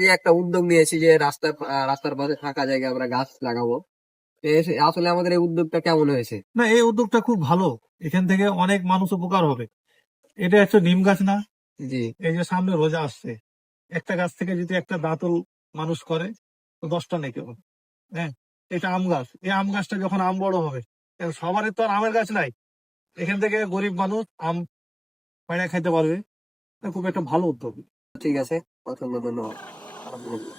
এই একটা উদ্যোগ নিয়েছি যে রাস্তার পাশে ফাঁকা জায়গায় আমরা গাছ লাগাবো। আসলে আমাদের এই উদ্যোগটা কেমন হয়েছে? না, এই উদ্যোগটা খুব ভালো। এখান থেকে অনেক মানুষ উপকার হবে। এটা একটা নিম গাছ না? জি। এই যে সামনে রোজা আসছে, একটা গাছ থেকে যদি একটা দাঁতল মানুষ করে তো 10টা নেকি হবে। হ্যাঁ, এটা আম গাছ। এই আম গাছটা যখন আম বড় হবে, এখন সবারই তো আর আমের গাছ নাই। এখান থেকে গরিব মানুষ আম পাড়ে খাইতে পারবে। এটা খুব একটা ভালো উদ্যোগ। ঠিক আছে, অসংখ্য ধন্যবাদ। আলহামদুলিল্লাহ।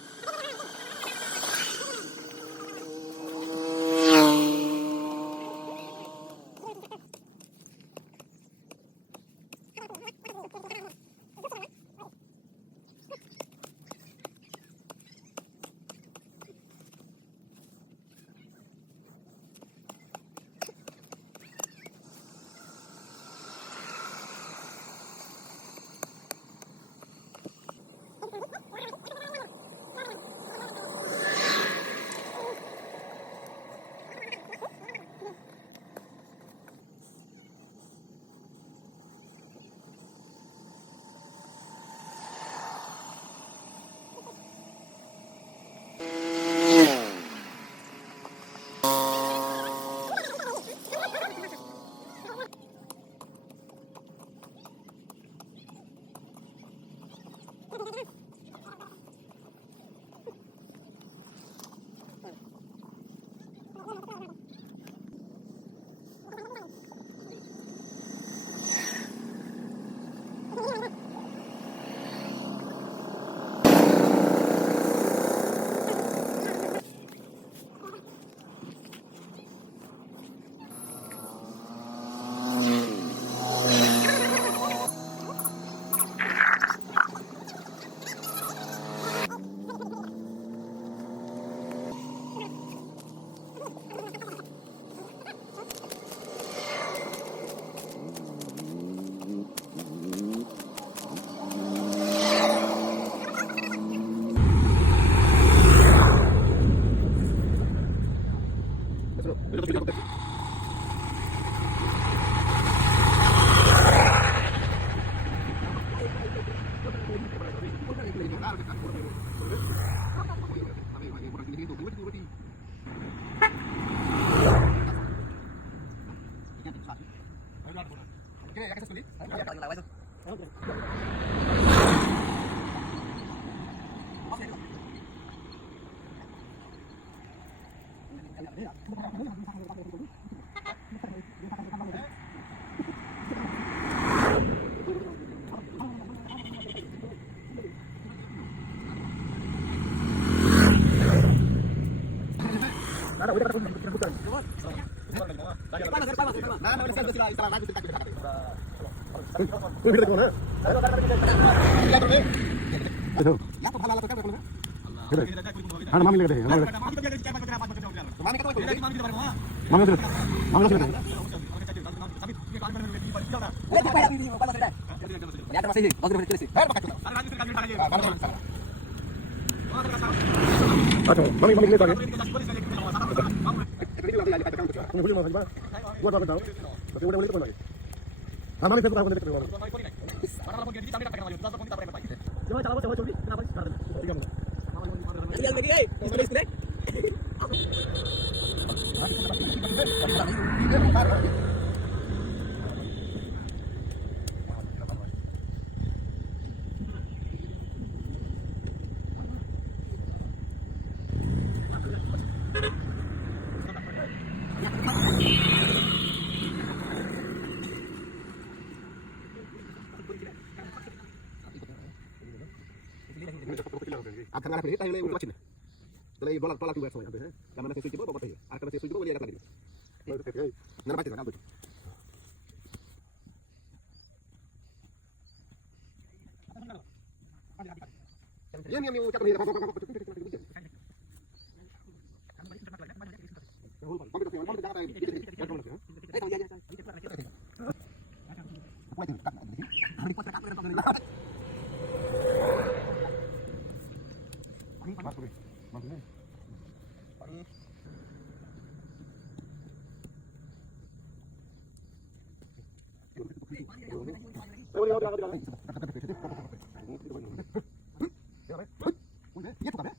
আমরা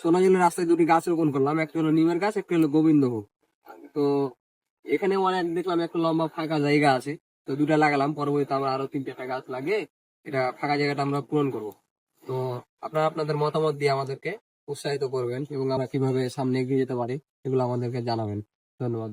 সোনাঝুলের রাস্তায় দুটি গাছ রোপণ করলাম, একটা হলো নিমের গাছ, একটা হলো গোবিন্দভোগ। তো এখানে অনেক দেখলাম একটা লম্বা ফাঁকা জায়গা আছে, তো দুটা লাগালাম। পরবর্তীতে আমরা আরো 3-4টা গাছ লাগিয়ে এটা ফাঁকা জায়গাটা আমরা পূরণ করব। তো আপনারা আপনাদের মতামত দিয়ে আমাদেরকে উৎসাহিত করবেন এবং আমরা কিভাবে সামনে এগিয়ে যেতে পারি এগুলো আমাদেরকে জানাবেন। ধন্যবাদ।